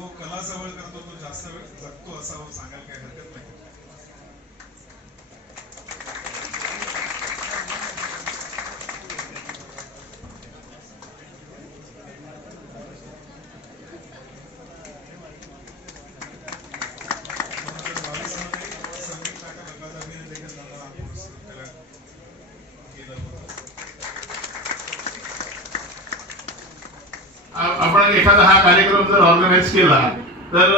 जो कला जवळ करतो तो जास्त वेळ जगतो असं सांगायला काही हरकत नाही. आपण एखादा हा कार्यक्रम जर ऑर्गनाईज केला तर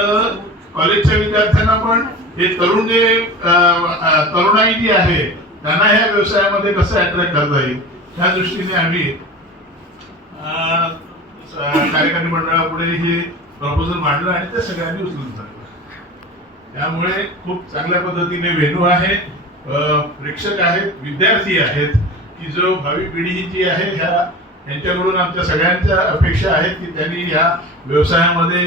कॉलेजच्या विद्यार्थ्यांना पण हे तरुण जे तरुणाई जी आहे त्यांना ह्या व्यवसायामध्ये कसं अट्रॅक्ट करता येईल? त्या दृष्टीने आम्ही कार्यकारी मंडळापुढे हे प्रपोजल मांडलं आणि ते सगळ्यांनी उचलून टाकलं त्यामुळे खूप चांगल्या पद्धतीने वेणू आहे प्रेक्षक आहेत विद्यार्थी आहेत की जो भावी पिढी जी आहे ह्या यांच्याकडून आमच्या सगळ्यांच्या अपेक्षा आहेत की त्यांनी या व्यवसायामध्ये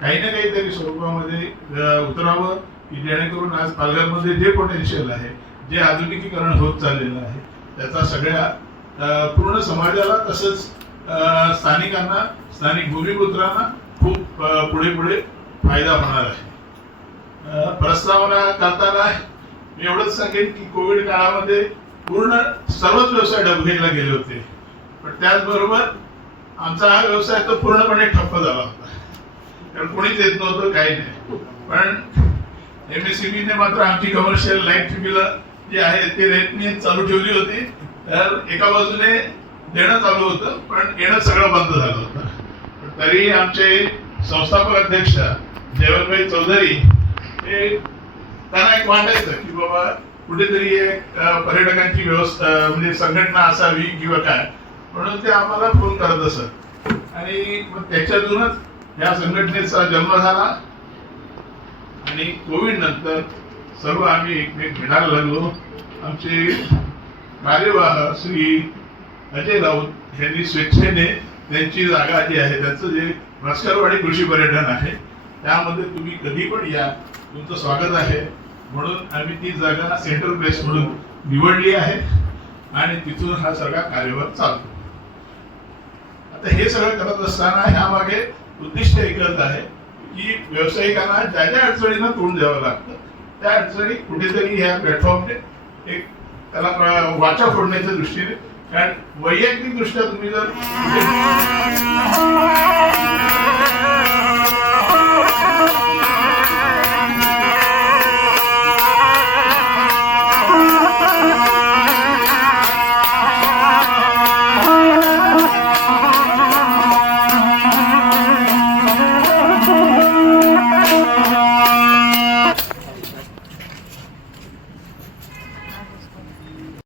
काही ना काहीतरी स्वरूपामध्ये उतरावं की जेणेकरून आज पालघरमध्ये जे पोटेन्शियल आहे जे आधुनिकीकरण होत चाललेलं आहे त्याचा सगळ्या पूर्ण समाजाला तसंच स्थानिकांना स्थानिक भूमिपुत्रांना खूप पुढे पुढे फायदा होणार आहे. प्रस्तावना करताना मी एवढंच सांगेन की कोविड काळामध्ये पूर्ण सर्वच व्यवसाय डबघाईला गेले होते. पण त्याचबरोबर आमचा हा व्यवसाय तो पूर्णपणे ठप्प झाला होता. कारण कोणीच येत नव्हतं काही नाही. पण एम एस ने मात्र आमची कमर्शियल लाइट बिलं जी आहे ते रेटने चालू ठेवली होती. तर एका बाजूने देणं चालू होतं पण येणं सगळं बंद झालं होतं. पण तरी आमचे संस्थापक अध्यक्ष जयवंतभाई चौधरी हे त्यांना एक वाटायचं की बाबा कुठेतरी एक पर्यटकांची व्यवस्था म्हणजे संघटना असावी किंवा काय. म्हणून ते आम्हाला फोन करत असत. आणि मग त्याच्यातूनच या संघटनेचा जन्म झाला. आणि कोविड नंतर सर्व आम्ही एकमेक भेटायला लागलो. आमचे कार्यवाह श्री अजय राऊत यांनी स्वेच्छेने त्यांची जागा जी आहे त्यांचं जे भास्करवाडी कृषी पर्यटन आहे त्यामध्ये तुम्ही कधी पण या. तुमचं स्वागत आहे. म्हणून आम्ही ती जागा सेंट्रल प्लेस म्हणून निवडली आहे. आणि तिथून हा सगळा कार्यभार चालतो. आता हे सगळं करत असताना ह्यामागे उद्दिष्ट एकच आहे की व्यावसायिकांना ज्या ज्या अडचणींना तोंड द्यावं लागतं त्या अडचणी कुठेतरी ह्या प्लॅटफॉर्मने एक त्याला वाचा फोडण्याच्या दृष्टीने. कारण वैयक्तिक दृष्ट्या तुम्ही जर